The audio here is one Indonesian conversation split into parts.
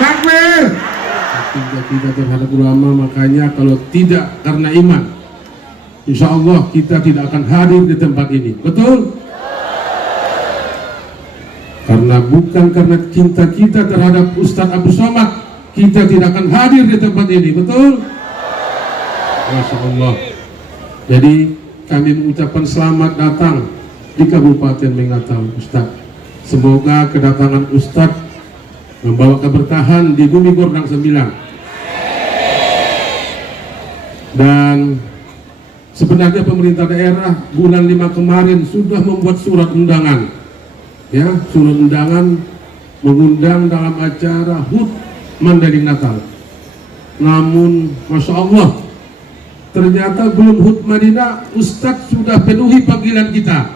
Takbir. Cinta kita terhadap ulama, makanya kalau tidak karena iman, insya Allah kita tidak akan hadir di tempat ini. Betul? Karena bukan karena cinta kita terhadap Ustadz Abu Somad, kita tidak akan hadir di tempat ini. Betul? Masya Allah. Jadi kami mengucapkan selamat datang di Kabupaten Mengatang, Ustadz. Semoga kedatangan Ustadz membawa keberkahan di bumi Gondang 9. Dan sebenarnya pemerintah daerah bulan 5 kemarin sudah membuat surat undangan, ya, surat undangan mengundang dalam acara HUT Mandailing Natal. Namun Masya Allah, ternyata belum HUT Madinah, Ustadz sudah penuhi panggilan kita.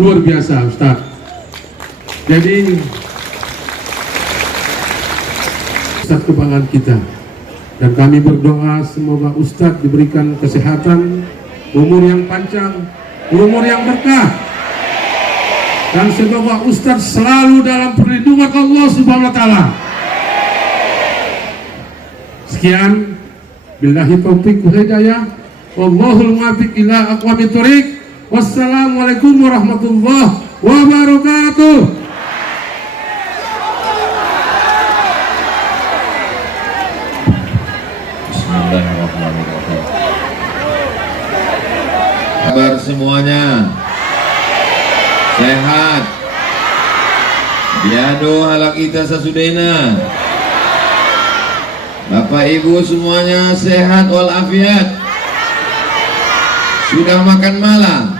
Luar biasa Ustadz. Jadi Ustadz kebanggaan kita, dan kami berdoa semoga Ustadz diberikan kesehatan, umur yang panjang, umur yang berkah, dan semoga Ustadz selalu dalam perlindungan Allah Subhanahu wa Ta'ala. Sekian, billahi taufiq wal hidayah, wallahul muwaffiq ila aqwamit thoriq. Wassalamualaikum warahmatullahi wabarakatuh. Bismillahirrahmanirrahim. Kabar semuanya? Sehat? Biado ala kita sasudena. Bapak Ibu semuanya sehat walafiat? Sudah makan malam?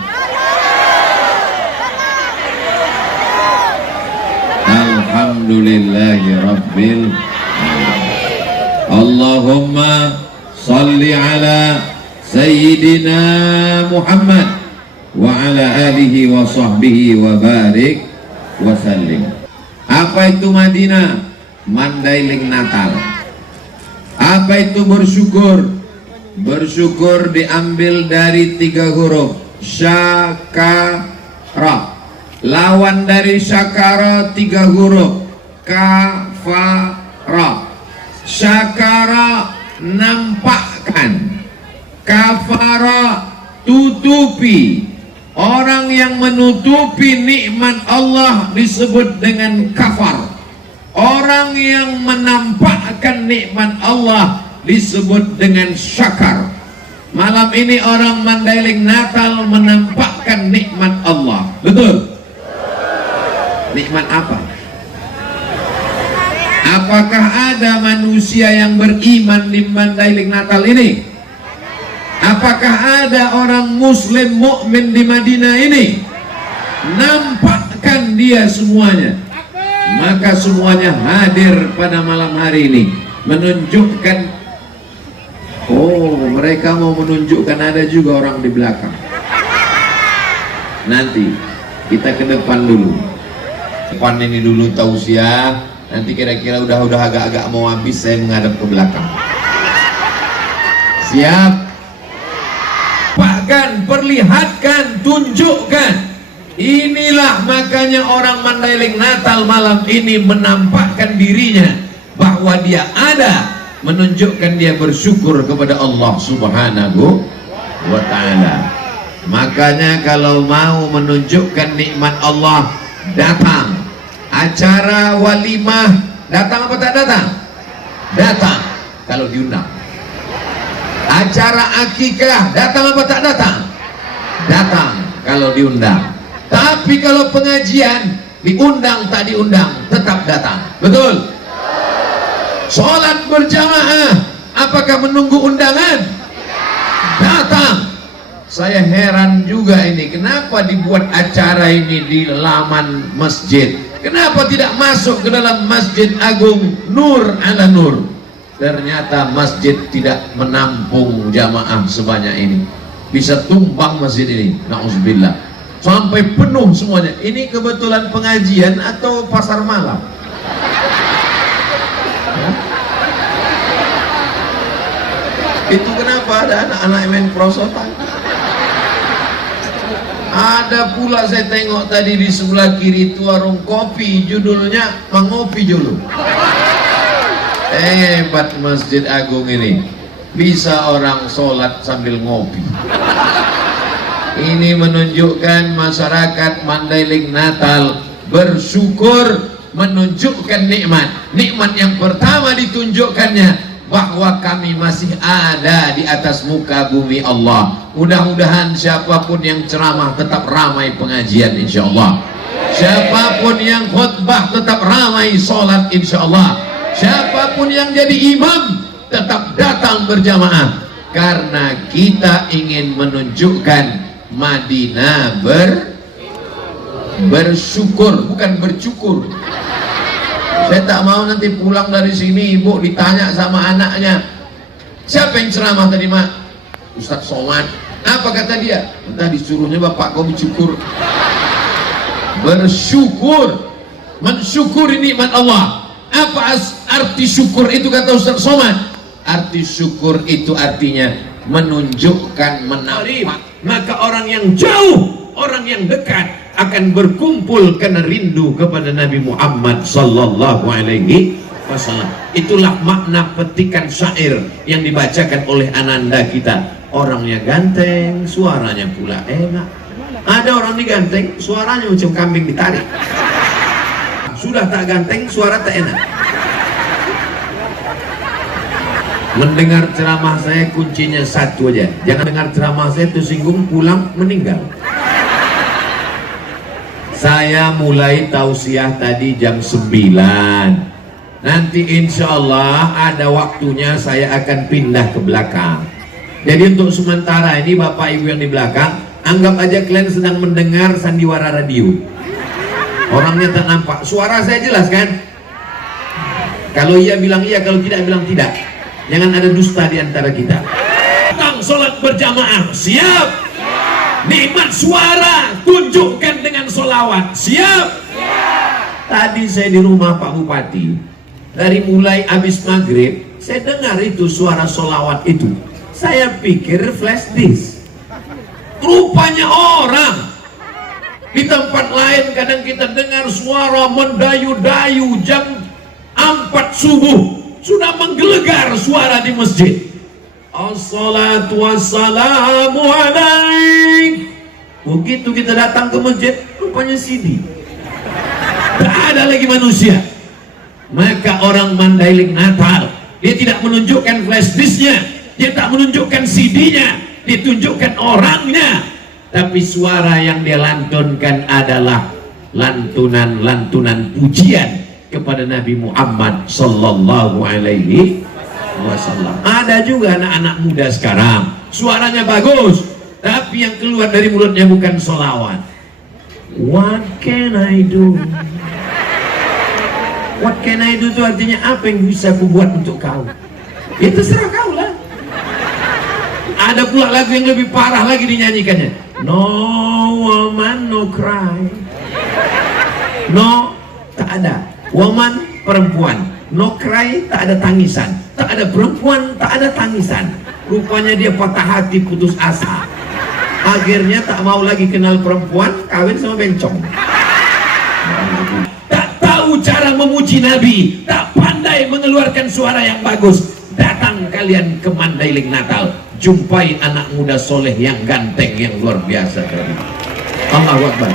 Alhamdulillahi Rabbil Allahumma salli ala Sayyidina Muhammad wa ala alihi wa sahbihi wa barik wa sallim. Apa itu Madinah? Mandailing Natal. Apa itu bersyukur? Bersyukur diambil dari 3 huruf, syakara. Lawan dari syakara 3 huruf, kafara. Syakara nampakkan, kafara tutupi. Orang yang menutupi nikmat Allah disebut dengan kafar. Orang yang menampakkan nikmat Allah disebut dengan syakar. Malam ini orang Mandailing Natal menampakkan nikmat Allah. Betul? Nikmat apa? Apakah ada manusia yang beriman di Mandailing Natal ini? Apakah ada orang muslim mukmin di Madinah ini? Nampakkan dia semuanya. Maka semuanya hadir pada malam hari ini, menunjukkan, oh mereka mau menunjukkan ada juga orang di belakang. Nanti kita ke depan dulu. Depan ini dulu tausiah, nanti kira-kira udah agak-agak mau habis saya menghadap ke belakang. Siap? Bahkan perlihatkan, tunjukkan. Inilah makanya orang Mandailing Natal malam ini menampakkan dirinya bahwa dia ada, menunjukkan dia bersyukur kepada Allah Subhanahu wa Ta'ala. Makanya kalau mau menunjukkan nikmat Allah, datang. Acara walimah, datang apa tak datang? Datang kalau diundang. Acara akikah, datang apa tak datang? Datang kalau diundang. Tapi kalau pengajian, diundang tak diundang, tetap datang. Betul? Sholat berjamaah, apakah menunggu undangan? Datang. Saya heran juga ini, kenapa dibuat acara ini di laman masjid? Kenapa tidak masuk ke dalam Masjid Agung Nur ala Nur? Ternyata masjid tidak menampung jamaah sebanyak ini. Bisa tumbang masjid ini, na'udzubillah. Sampai penuh semuanya. Ini kebetulan pengajian atau pasar malam? Ya? Itu kenapa ada anak-anak main prosotan? Ada pula saya tengok tadi di sebelah kiri itu warung kopi, judulnya Mengopi Dulu. Hebat Masjid Agung ini, bisa orang sholat sambil ngopi. Ini menunjukkan masyarakat Mandailing Natal bersyukur, menunjukkan nikmat. Nikmat yang pertama ditunjukkannya bahwa kami masih ada di atas muka bumi Allah. Mudah-mudahan siapapun yang ceramah tetap ramai pengajian insyaallah. Siapapun yang khutbah tetap ramai sholat insyaallah. Siapapun yang jadi imam tetap datang berjamaah, karena kita ingin menunjukkan Madinah bersyukur, bukan bercukur. Saya tak mau nanti pulang dari sini ibu ditanya sama anaknya, siapa yang ceramah tadi mak? Ustaz Somad. Apa kata dia? Entah, disuruhnya bapak kau bersyukur. Bersyukur, mensyukuri nikmat Allah. Apa arti syukur itu kata Ustaz Somad? Arti syukur itu artinya menunjukkan, menampak. Maka orang yang jauh, orang yang dekat akan berkumpul karena rindu kepada Nabi Muhammad sallallahu alaihi wasallam. Itulah makna petikan syair yang dibacakan oleh ananda kita. Orangnya ganteng, suaranya pula enak. Ada orang ini ganteng, suaranya macam kambing ditarik. Sudah tak ganteng, suara tak enak. Mendengar ceramah saya kuncinya satu aja, jangan dengar ceramah saya tersinggung pulang meninggal. Saya mulai tausiah tadi jam 9. Nanti insya Allah ada waktunya saya akan pindah ke belakang. Jadi untuk sementara ini bapak ibu yang di belakang, anggap aja kalian sedang mendengar sandiwara radio. Orangnya tak nampak, suara saya jelas kan? Kalau iya bilang iya, kalau tidak bilang tidak. Jangan ada dusta di antara kita. Datang sholat berjamaah, siap? Nikmat suara, tunjukkan dengan sholawat, siap? Tadi saya di rumah Pak Bupati, dari mulai habis maghrib, saya dengar itu suara sholawat itu. Saya pikir flash disk. Rupanya orang. Di tempat lain kadang kita dengar suara mendayu-dayu jam 4 subuh. Sudah menggelegar suara di masjid. Assalatu wassalamu alaik. Begitu kita datang ke masjid, rupanya CD. Tak ada lagi manusia. Maka orang Mandailing Natal, dia tidak menunjukkan flash disknya, dia tak menunjukkan CD-nya, ditunjukkan orangnya. Tapi suara yang dia lantunkan adalah lantunan-lantunan pujian kepada Nabi Muhammad sallallahu alaihi wasallam. Ada juga anak-anak muda sekarang, suaranya bagus, tapi yang keluar dari mulutnya bukan sholawat. What can I do? What can I do itu artinya apa yang bisa aku buat untuk kau? Ya terserah kau lah. Ada pula lagu yang lebih parah lagi dinyanyikannya. No woman no cry. No, tak ada. Woman, perempuan. No cry, tak ada tangisan. Tak ada perempuan, tak ada tangisan. Rupanya dia patah hati, putus asa. Akhirnya tak mau lagi kenal perempuan, kawin sama bencong. Tak tahu cara memuji Nabi, tak pandai mengeluarkan suara yang bagus. Datang kalian ke Mandailing Natal, jumpai anak muda soleh yang ganteng, yang luar biasa. Allahu Akbar.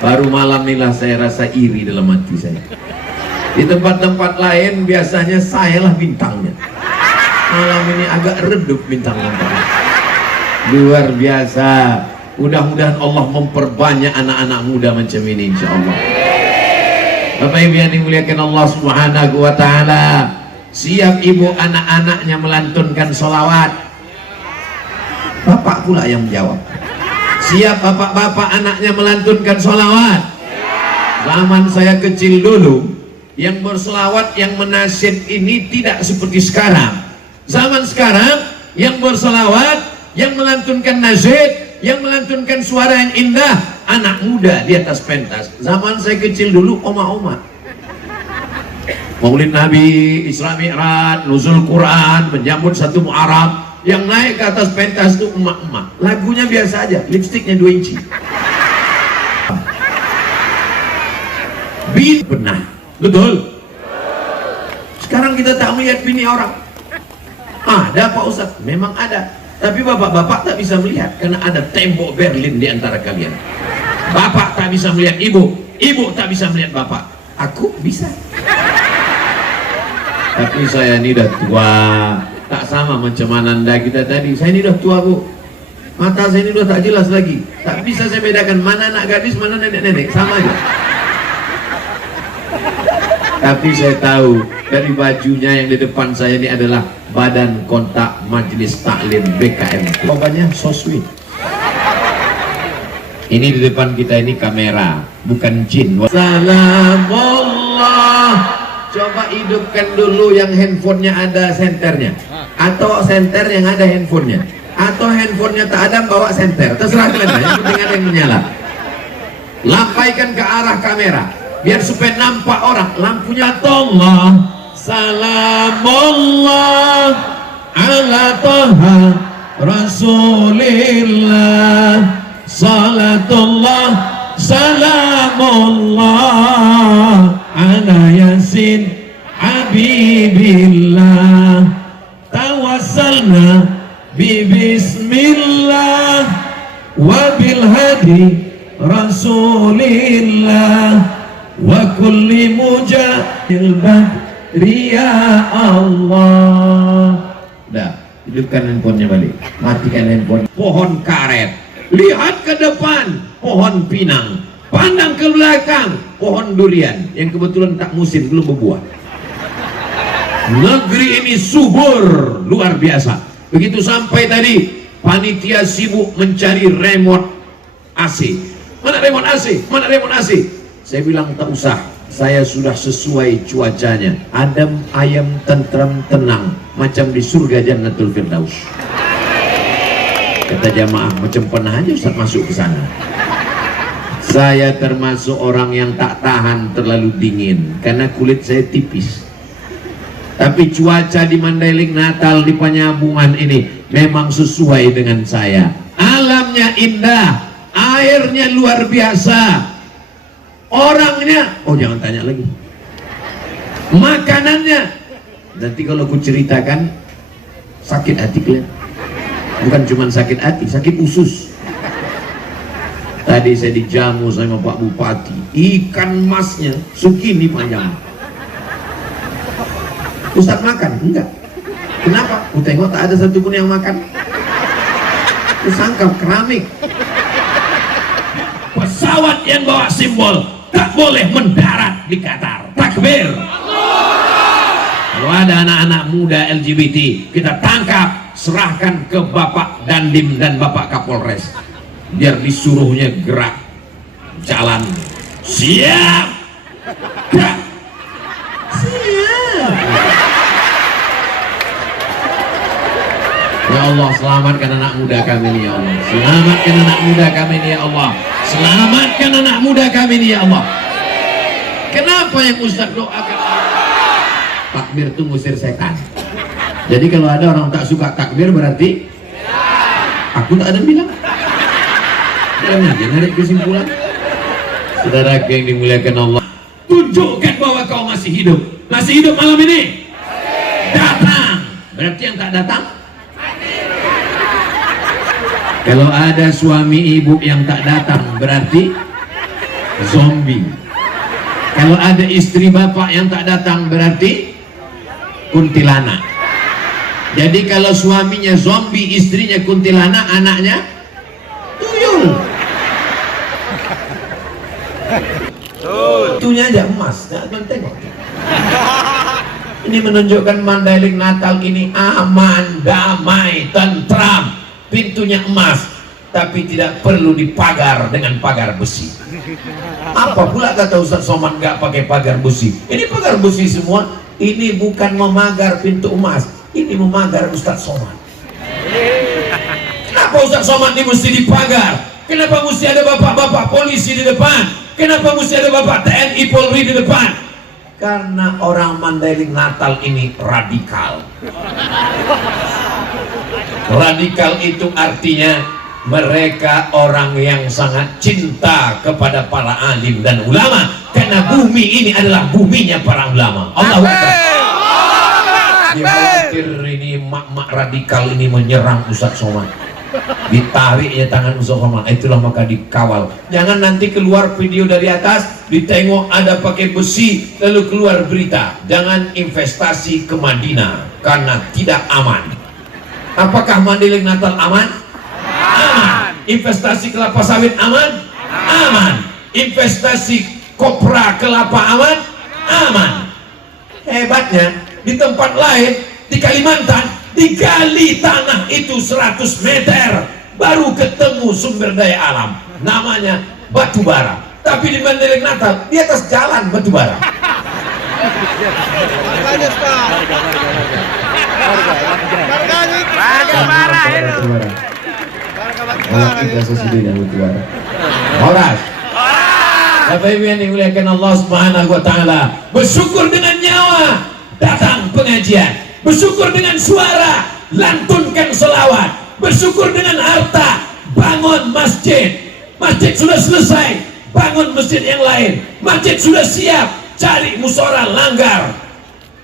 Baru malam inilah saya rasa iri dalam hati saya. Di tempat-tempat lain biasanya saya lah bintangnya. Malam ini agak redup bintangnya. Luar biasa. Mudah-mudahan Allah memperbanyak anak-anak muda macam ini insya Allah. Bapak Ibu yang dimuliakan Allah Subhanahu wa ta'ala, siap ibu anak-anaknya melantunkan sholawat? Bapak pula yang menjawab. Siap bapak-bapak anaknya melantunkan sholawat? Zaman saya kecil dulu, yang berselawat, yang menasyid ini tidak seperti sekarang. Zaman sekarang yang berselawat, yang melantunkan nasyid, yang melantunkan suara yang indah, anak muda di atas pentas. Zaman saya kecil dulu oma-oma. Maulid Nabi, Isra Mi'raj, nuzul Quran, menyambut 1 Muharram, yang naik ke atas pentas itu emak-emak. Lagunya biasa aja, lipstiknya 2 inci. Bini benar, betul. Sekarang kita tak melihat bini orang. Ada Pak Ustaz, memang ada. Tapi bapak-bapak tak bisa melihat karena ada tembok Berlin di antara kalian. Bapak tak bisa melihat ibu, ibu tak bisa melihat bapak. Aku bisa. Tapi saya ini udah tua, tak sama macam Ananda kita tadi. Saya ini udah tua, Bu. Mata saya ini udah tak jelas lagi. Tak bisa saya bedakan mana anak gadis, mana nenek-nenek, sama aja. Tapi saya tahu dari bajunya yang di depan saya ini adalah Badan Kontak Majelis Taklim BKM. Jawabannya so sweet. Ini di depan kita ini kamera, bukan jin. Salamullah. Coba hidupkan dulu yang handphonenya ada senternya, atau senter yang ada handphonenya, atau handphonenya tak ada bawa senter. Terserah kalian, yang penting ada yang menyala. Lampaikan ke arah kamera biar supaya nampak orang. Lampunya Allah. Salamullah ala Taha Rasulillah. Salatullah salamullah ala Yasin Habibillah. Tawassalna bi bismillah wa bil hadi Rasulillah wa kulli mujahil badri ya Allah. Dah, hidupkan handphonenya balik, matikan handphone. Pohon karet, lihat ke depan, pohon pinang, pandang ke belakang, pohon durian yang kebetulan tak musim, belum berbuah. Negeri ini subur luar biasa. Begitu sampai tadi, panitia sibuk mencari remote AC. Mana remote AC? Mana remote AC? Saya bilang tak usah, saya sudah sesuai cuacanya, adem, ayam, tentram, tenang, macam di surga Jannatul Firdaus. Kata jamaah, macam pernah aja Ustaz masuk ke sana. Saya termasuk orang yang tak tahan terlalu dingin karena kulit saya tipis. Tapi cuaca di Mandailing, Natal, di Penyambungan ini memang sesuai dengan saya. Alamnya indah, airnya luar biasa. Orangnya, oh jangan tanya lagi. Makanannya, nanti kalau aku ceritakan sakit hati kalian. Bukan cuma sakit hati, sakit usus. Tadi saya dijamu sama Pak Bupati, ikan masnya segini panjang. Ustaz makan? Enggak. Kenapa? Aku tengok tak ada satupun yang makan. Aku sangka keramik. Pesawat yang bawa simbol tak boleh mendarat di Qatar. Takbir. Kalau ada anak-anak muda LGBT, kita tangkap, serahkan ke Bapak Dandim dan Bapak Kapolres, biar disuruhnya gerak jalan. Siap. Gerak. Siap. Ya Allah, selamatkan anak muda kami ini ya Allah. Selamatkan anak muda kami ini ya Allah. Selamatkan anak muda kami ini ya Allah. Kenapa yang Ustaz doakan? Takbir itu ngusir setan. Jadi kalau ada orang tak suka takbir berarti aku tak ada bilang. Jangan narik kesimpulan. Saudara yang dimuliakan Allah, tunjukkan bahwa kau masih hidup. Masih hidup malam ini. Datang. Berarti yang tak datang. Kalau ada suami ibu yang tak datang berarti zombie. Kalau ada istri bapak yang tak datang berarti kuntilanak. Jadi kalau suaminya zombie, istrinya kuntilanak, anaknya tuyul. Itunya aja emas, jangan tengok. Ini menunjukkan Mandailing Natal ini aman, damai, tentram. Pintunya emas, tapi tidak perlu dipagar dengan pagar besi. Apa pula kata Ustaz Somad nggak pakai pagar besi? Ini pagar besi semua. Ini bukan memagar pintu emas, ini memagar Ustaz Somad. Kenapa Ustaz Somad ini mesti dipagar? Kenapa mesti ada bapak-bapak polisi di depan? Kenapa mesti ada bapak TNI Polri di depan? Karena orang Mandailing Natal ini radikal. Radikal itu artinya mereka orang yang sangat cinta kepada para alim dan ulama, karena bumi ini adalah buminya para ulama. Allahu Akbar. Dia khawatir ini mak-mak radikal ini menyerang Ustaz Somad, ditariknya tangan Ustaz Somad, itulah maka dikawal. Jangan nanti keluar video dari atas, ditengok ada pakai besi, lalu keluar berita jangan investasi ke Madinah karena tidak aman. Apakah Mandailing Natal aman? Aman. Investasi kelapa sawit aman? Aman. Investasi kopra kelapa aman? Aman. Hebatnya di tempat lain, di Kalimantan, digali tanah itu 100 meter baru ketemu sumber daya alam, namanya batu bara. Tapi di Mandailing Natal, di atas jalan batu bara. Bapak Ibu yang dimuliakan Allah Subhanahu wa taala, bersyukur dengan nyawa datang pengajian, bersyukur dengan suara lantunkan selawat, bersyukur dengan harta bangun masjid. Masjid sudah selesai, bangun masjid yang lain. Masjid sudah siap, cari musyawarah langgar.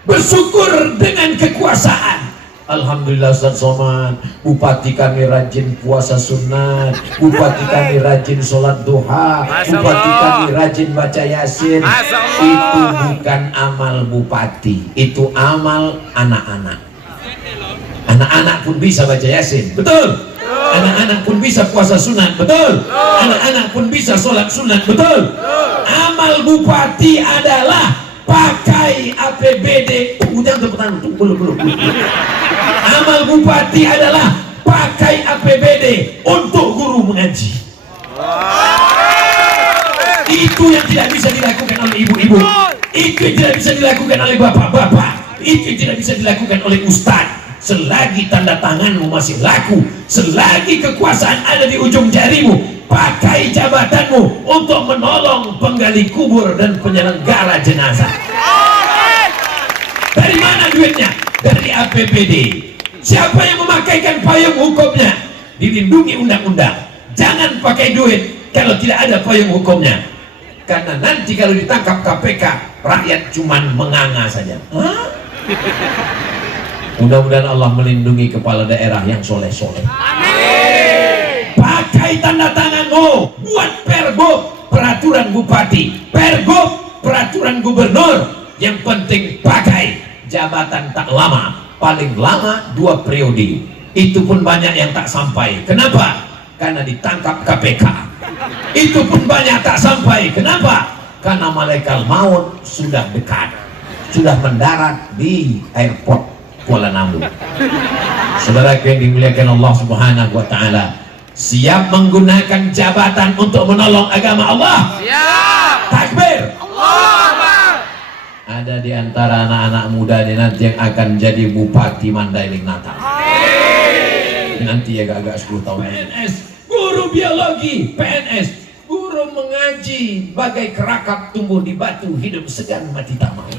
Bersyukur dengan kekuasaan. Alhamdulillah Ustaz Somad, bupati kami rajin puasa sunat, bupati kami rajin sholat duha, bupati kami rajin baca yasin. Itu bukan amal bupati, itu amal anak-anak. Anak-anak pun bisa baca yasin, betul. Anak-anak pun bisa puasa sunat, betul. Anak-anak pun bisa sholat sunat, betul. Amal bupati adalah pakai APBD. Ujang teputan, belum. Amal bupati adalah pakai APBD untuk guru mengaji. Itu yang tidak bisa dilakukan oleh ibu-ibu, itu yang tidak bisa dilakukan oleh bapak-bapak, itu yang tidak bisa dilakukan oleh ustadz. Selagi tanda tanganmu masih laku, selagi kekuasaan ada di ujung jarimu, pakai jabatanmu untuk menolong penggali kubur dan penyelenggara jenazah. Dari mana duitnya? Dari APBD. Siapa yang memakaikan payung hukumnya? Dilindungi undang-undang. Jangan pakai duit kalau tidak ada payung hukumnya, karena nanti kalau ditangkap KPK, rakyat cuman menganga saja. Hah? Mudah-mudahan Allah melindungi kepala daerah yang soleh-soleh. Amin. Pakai tanda tanganmu, buat pergub, peraturan bupati, pergub, peraturan gubernur. Yang penting pakai. Jabatan tak lama, paling lama 2 periode. Itu pun banyak yang tak sampai. Kenapa? Karena ditangkap KPK. Itu pun banyak tak sampai. Kenapa? Karena malaikat maut sudah dekat, sudah mendarat di airport Kuala Namu. Saudara yang dimuliakan Allah Subhanahu wa taala, siap menggunakan jabatan untuk menolong agama Allah? Siap. Takbir. Allah. Ada di antara anak-anak muda ini nanti yang akan jadi bupati Mandailing Natal. Nanti ya agak 10 tahun. PNS, guru biologi, PNS, guru mengaji, bagai kerakap tumbuh di batu, hidup segan mati tak mau.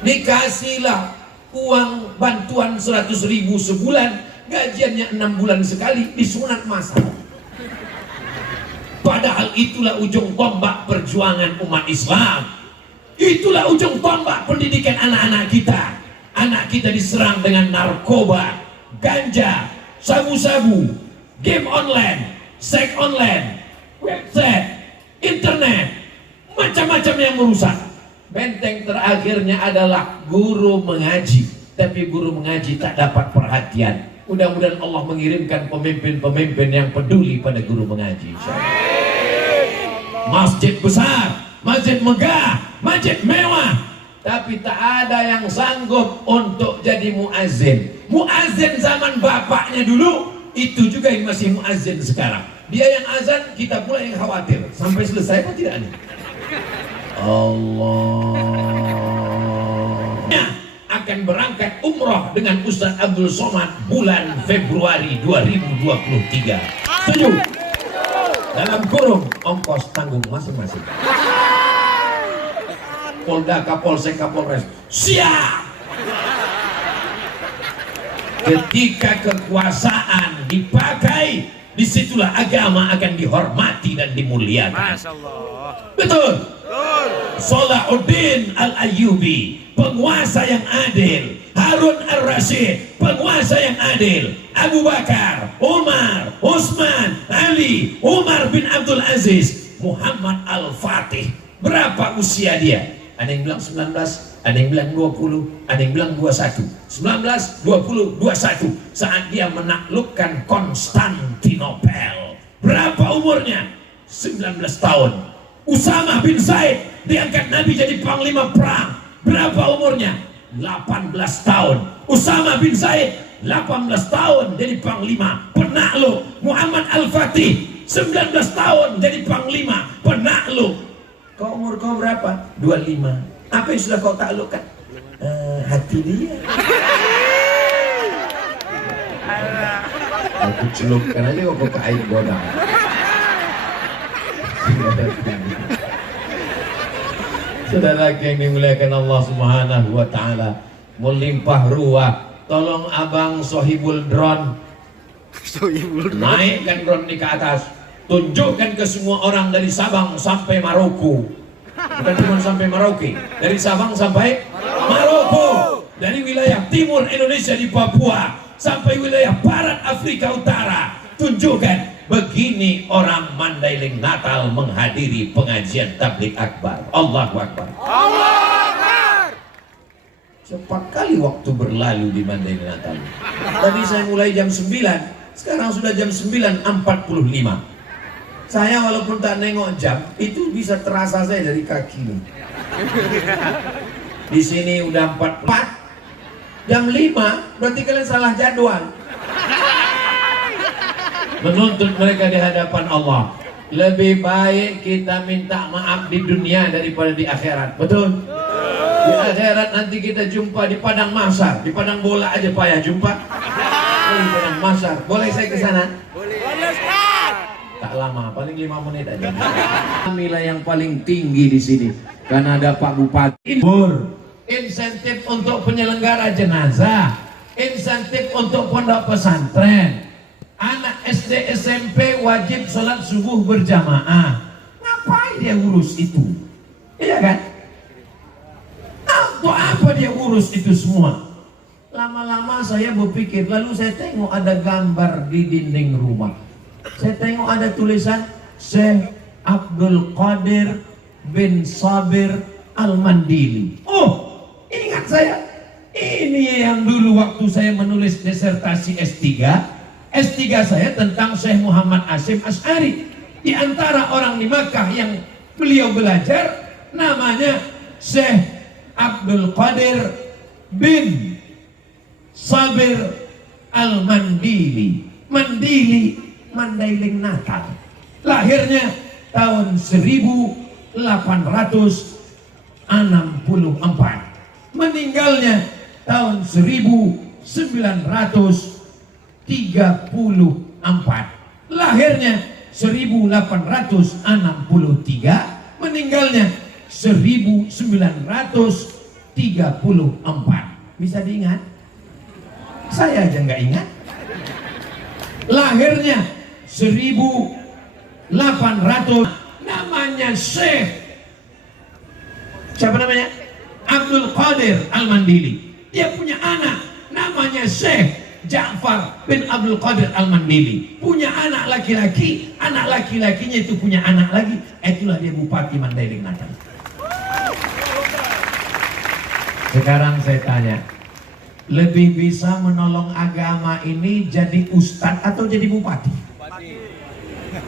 Dikasihlah uang bantuan 100.000 sebulan, gajiannya 6 bulan sekali, disunat masal. Padahal itulah ujung tombak perjuangan umat Islam. Itulah ujung tombak pendidikan anak-anak kita. Anak kita diserang dengan narkoba, ganja, sabu-sabu, game online, seks online, website, internet, macam-macam yang merusak. Benteng terakhirnya adalah guru mengaji, tapi guru mengaji tak dapat perhatian. Mudah-mudahan Allah mengirimkan pemimpin-pemimpin yang peduli pada guru mengaji. Masjid besar, masjid megah, masjid mewah, tapi tak ada yang sanggup untuk jadi muazzin. Muazzin zaman bapaknya dulu, itu juga yang masih muazzin sekarang. Dia yang azan, kita pula yang khawatir sampai selesai apa tidak nih? Allah akan berangkat umroh dengan Ustaz Abdul Somad bulan Februari 2023. Setuju? Dalam kurung ongkos tanggung masing-masing. Polda, Kapolsek, Kapolres siap. Ketika kekuasaan dipakai, disitulah agama akan dihormati dan dimuliakan. Masya Allah. Betul. Salahuddin Al-Ayyubi, penguasa yang adil. Harun Ar-Rasyid, penguasa yang adil. Abu Bakar, Umar, Utsman, Ali, Umar bin Abdul Aziz, Muhammad Al-Fatih. Berapa usia dia? Ada yang bilang 19, ada yang bilang 20, ada yang bilang 21. 19, 20, 21. Saat dia menaklukkan Konstantinopel. Berapa umurnya? 19 tahun. Usama bin Zaid diangkat Nabi jadi panglima perang. Berapa umurnya? 18 tahun. Usama bin Zaid 18 tahun jadi panglima penakluk. Muhammad Al-Fatih 19 tahun jadi panglima penakluk. Kau umur kau berapa? 25. Apa yang sudah kau taklukkan? Hati dia. Aku celupkan aja kau ke air godang. Saudara yang dimuliakan Allah Subhanahu wa taala, melimpah ruah. Tolong abang sohibul drone, naikkan drone ini ke atas, tunjukkan ke semua orang dari Sabang sampai Maroko. Bukan cuma sampai Merauke, dari Sabang sampai Maroko, dari wilayah timur Indonesia di Papua sampai wilayah barat Afrika Utara. Tunjukkan begini orang Mandailing Natal menghadiri pengajian tabligh akbar. Allahu Akbar. Allah Akbar. Cepat kali waktu berlalu di Mandailing Natal. Tadi saya mulai jam 9, sekarang sudah jam 9.45. Saya walaupun tak nengok jam, itu bisa terasa saya dari kaki. Di sini udah 4 jam 5, berarti kalian salah jadwal. Menuntut mereka di hadapan Allah. Lebih baik kita minta maaf di dunia daripada di akhirat. Betul? Di akhirat nanti kita jumpa di padang mahsyar. Di padang bola aja payah jumpa. Di padang mahsyar. Boleh saya ke sana? Boleh. Tak lama, paling 5 menit aja. Nilai yang paling tinggi di sini karena ada Pak Bupati. Insentif untuk penyelenggara jenazah, insentif untuk pondok pesantren. Anak SD SMP wajib sholat subuh berjamaah. Ngapain dia urus itu? Iya kan? Untuk apa dia urus itu semua? Lama-lama saya berpikir, lalu saya tengok ada gambar di dinding rumah. Saya tengok ada tulisan Syekh Abdul Qadir bin Sabir Al-Mandili. Oh, ingat saya. Ini yang dulu waktu saya menulis disertasi S3 saya tentang Syekh Muhammad Hashim Asy'ari. Di antara orang di Makkah yang beliau belajar namanya Syekh Abdul Qadir bin Sabir Al-Mandili. Mandili, Mandailing Natal. Lahirnya tahun 1864. Meninggalnya tahun 1934. Lahirnya 1863, meninggalnya 1934. Bisa diingat? Saya aja nggak ingat. Lahirnya 1800. Namanya Syekh, siapa namanya? Abdul Qadir Al-Mandili. Dia punya anak namanya Syekh Ja'far bin Abdul Qadir Al-Mandili. Punya anak laki-laki, anak laki-lakinya itu punya anak lagi. Itulah dia Bupati Mandailing Natal. Sekarang saya tanya, lebih bisa menolong agama ini jadi ustadz atau jadi bupati?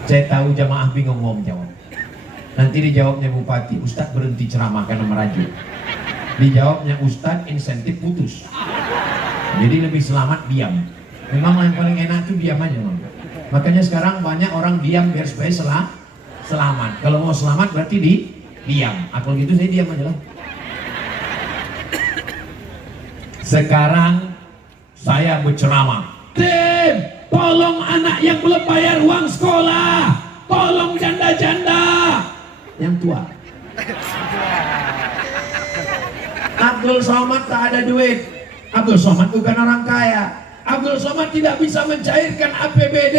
Saya tahu jamaah bingung mau menjawab. Nanti dijawabnya bupati, ustadz berhenti ceramah karena merajuk. Dijawabnya ustadz, insentif putus. Jadi lebih selamat diam. Memang yang paling enak itu diam aja. Makanya sekarang banyak orang diam biar supaya selamat. Kalau mau selamat berarti diam. Kalau gitu saya diam aja lah. Sekarang saya berceramah. Tim, tolong anak yang belum bayar uang sekolah. Tolong janda-janda. Yang tua. Abdul Somad tak ada duit. Abdul Somad bukan orang kaya. Abdul Somad tidak bisa mencairkan APBD.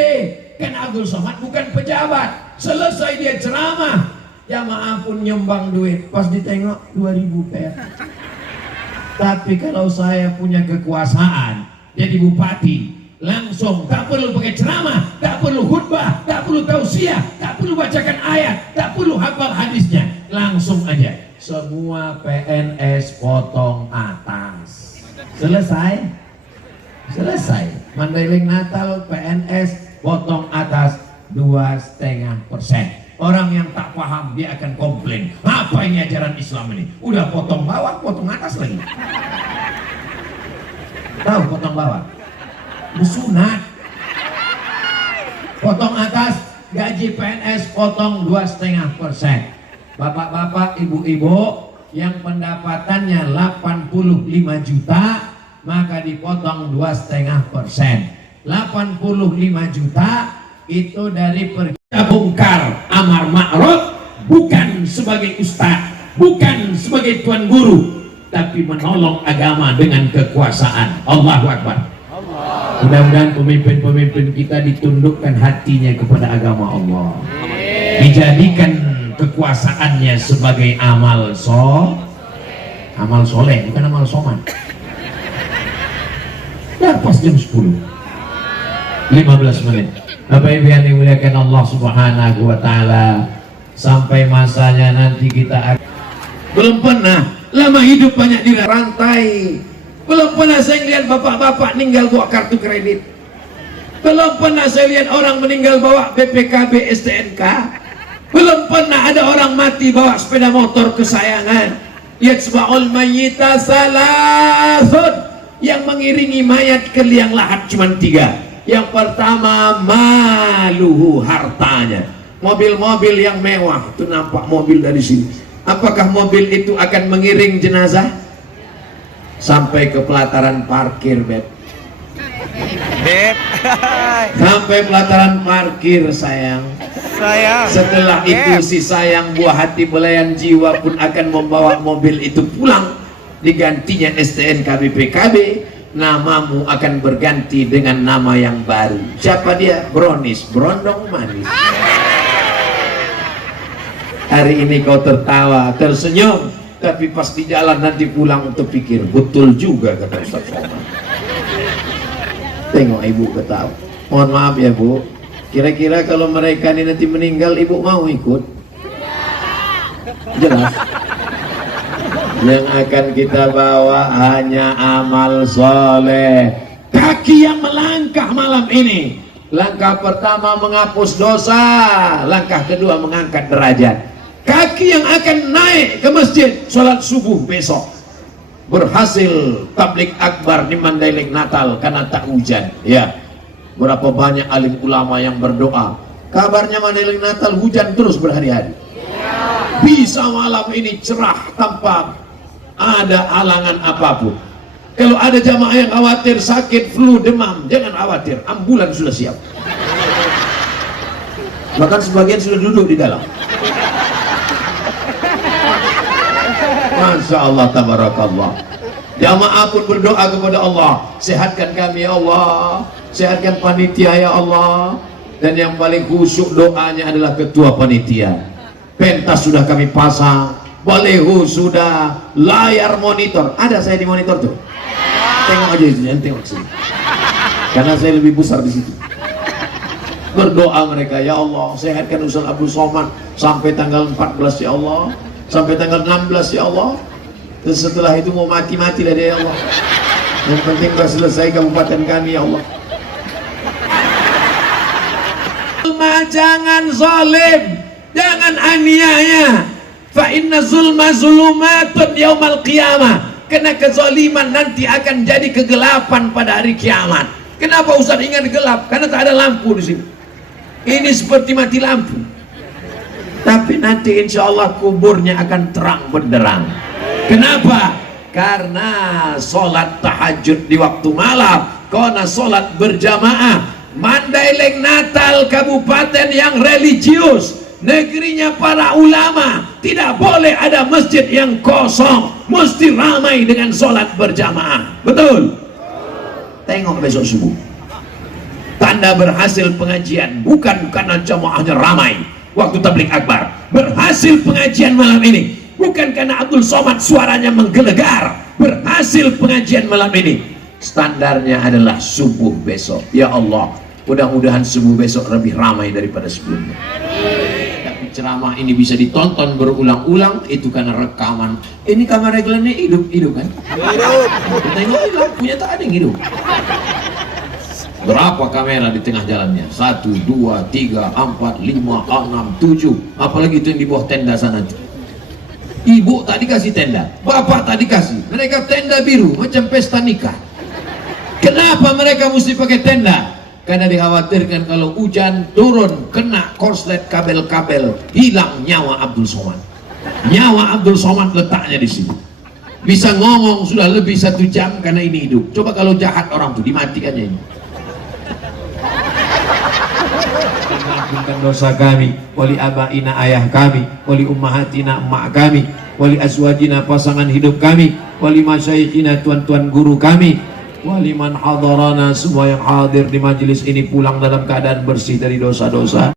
Kan Abdul Somad bukan pejabat. Selesai dia ceramah, jamaah pun nyumbang duit. Pas ditengok 2000 perak. Tapi kalau saya punya kekuasaan jadi bupati, langsung tak perlu pakai ceramah, tak perlu khutbah, tak perlu tausiah, tak perlu bacakan ayat, tak perlu hafal hadisnya, langsung aja semua PNS potong atas. Selesai. Mandailing Natal PNS potong atas 2,5%. Orang yang tak paham dia akan komplain, apa ini ajaran Islam ini? Udah potong bawah, potong atas lagi. Tahu potong bawah? Sunat. Potong atas, gaji PNS potong 2,5%. Bapak-bapak, ibu-ibu yang pendapatannya 85 juta, maka dipotong 2,5%. 85 juta itu dari bongkar amar ma'ruf, bukan sebagai ustaz, bukan sebagai tuan guru, tapi menolong agama dengan kekuasaan. Allahu Akbar. Mudah-mudahan pemimpin-pemimpin kita ditundukkan hatinya kepada agama Allah, dijadikan kekuasaannya sebagai amal soleh, bukan amal somad. Dan pas jam 10 15 menit. Bapak Ibu yang dimuliakan Allah Subhanahu wa taala, sampai masanya nanti kita belum pernah lama hidup banyak di rantai. Belum pernah saya lihat bapak-bapak meninggal bawa kartu kredit. Belum pernah saya lihat orang meninggal bawa BPKB STNK. Belum pernah ada orang mati bawa sepeda motor kesayangan. Yatsba'ul mayyita salasun. Yang mengiringi mayat ke liang lahat cuma 3. Yang pertama, maluhu, hartanya. Mobil-mobil yang mewah, itu nampak mobil dari sini. Apakah mobil itu akan mengiring jenazah sampai ke pelataran parkir, Beb? Sampai pelataran parkir, sayang. Setelah itu si sayang buah hati belayan jiwa pun akan membawa mobil itu pulang, digantinya STNK BPKB. Namamu akan berganti dengan nama yang baru. Siapa dia? Bronis, berondong manis. Hari ini kau tertawa, tersenyum, tapi pas di jalan nanti pulang untuk pikir, betul juga kata Ustaz Somad. Tengok ibu ketawa. Mohon maaf ya Bu, kira-kira kalau mereka ini nanti meninggal, ibu mau ikut? Jelas. Yang akan kita bawa hanya amal soleh. Kaki yang melangkah malam ini, langkah pertama menghapus dosa, langkah kedua mengangkat derajat. Kaki yang akan naik ke masjid sholat subuh besok, berhasil tablik akbar di Mandailing Natal karena tak hujan. Ya, berapa banyak alim ulama yang berdoa, kabarnya Mandailing Natal hujan terus berhari-hari. Bisa malam ini cerah tanpa ada halangan apapun. Kalau ada jamaah yang khawatir sakit flu demam, jangan khawatir, ambulan sudah siap. Bahkan sebagian sudah duduk di dalam. Masya Allah, tabarakallah. Jamaah pun berdoa kepada Allah, sehatkan kami ya Allah, sehatkan panitia ya Allah. Dan yang paling khusyuk doanya adalah ketua panitia. Pentas sudah kami pasang, baleho sudah, layar monitor ada, saya di monitor tuh. Tengok aja itu, jangan tengok sini, karena saya lebih besar di situ. Berdoa mereka, ya Allah sehatkan Ustaz Abdul Somad sampai tanggal 14 ya Allah, sampai tanggal 16 ya Allah. Dan setelah itu mau mati-mati lah dia ya Allah. Yang penting sudah selesai kabupaten kami ya Allah. Jangan zalim, jangan aniaya. Fa inna zulma zulumatun yaumal qiyamah. Karena kezaliman nanti akan jadi kegelapan pada hari kiamat. Kenapa Ustaz ingat gelap? Karena tak ada lampu di sini. Ini seperti mati lampu. Tapi nanti insya Allah kuburnya akan terang benderang. Kenapa? Karena sholat tahajud di waktu malam, karena sholat berjamaah. Mandailing Natal kabupaten yang religius, negerinya para ulama, tidak boleh ada masjid yang kosong, mesti ramai dengan sholat berjamaah. Betul? Tengok besok subuh. Tanda berhasil pengajian bukan karena jamaahnya ramai waktu tabligh akbar. Berhasil pengajian malam ini bukan karena Abdul Somad suaranya menggelegar. Berhasil pengajian malam ini standarnya adalah subuh besok. Ya Allah, mudah-mudahan subuh besok lebih ramai daripada sebelumnya. Tapi ceramah ini bisa ditonton berulang-ulang itu karena rekaman. Ini kamera iklan ini hidup kan? Kita tengok lampunya tak ada yang hidup. Berapa kamera di tengah jalannya? 1, 2, 3, 4, 5, 6, 7. Apalagi itu yang di bawah tenda sana. Ibu tadi kasih tenda, bapak tadi kasih. Mereka tenda biru macam pesta nikah. Kenapa mereka mesti pakai tenda? Karena dikhawatirkan kalau hujan turun kena korslet kabel-kabel, hilang nyawa Abdul Somad. Nyawa Abdul Somad letaknya di sini. Bisa ngomong sudah lebih 1 jam karena ini hidup. Coba kalau jahat orang tuh dimatikan ini. Ampunkan dosa kami, wali abaina ayah kami, wali ummahatina emak kami, wali azwajina pasangan hidup kami, wali masyayikhina tuan-tuan guru kami, wali man hadarana semua yang hadir di majelis ini pulang dalam keadaan bersih dari dosa-dosa.